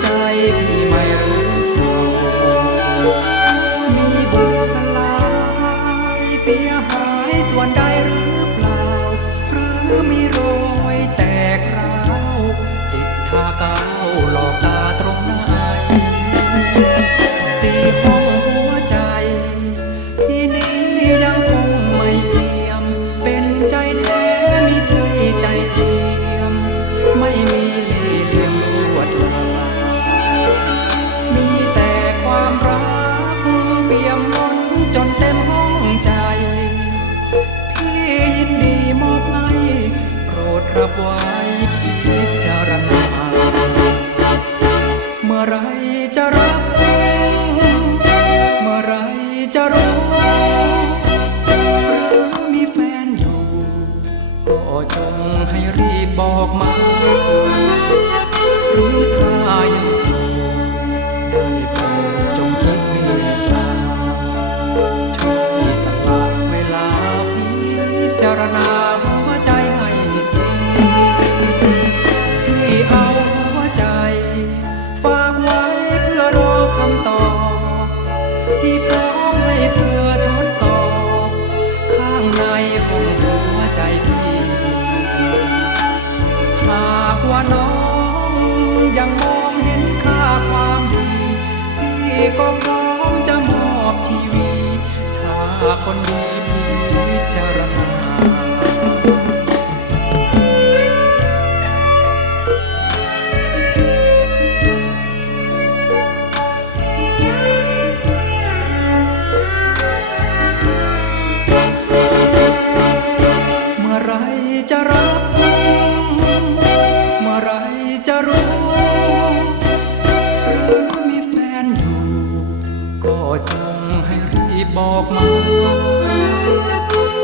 ใจพี่ไม่รู้ พิเมื่อไรจะรักเมื่อไรจะรู้หรือมีแฟนอยู่ ก็จงให้รีบบอกมา ก็พร้อมจะมอบชีวิตถ้าคนดีพิจารณา บอกมา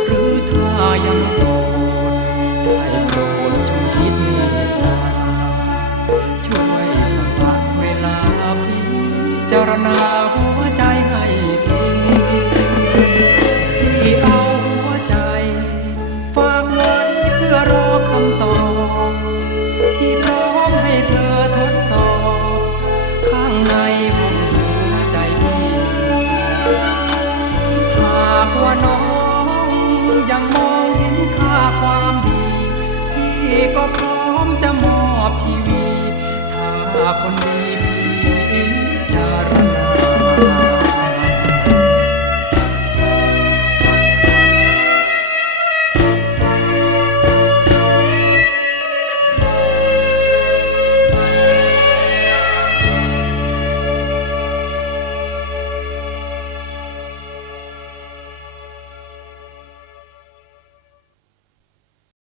หรือถ้ายังโสดได้โปรดจงคิดเมตตา ช่วยสละเวลาพิจารณา พร้อมจะมอบชีวิตถ้าคนดี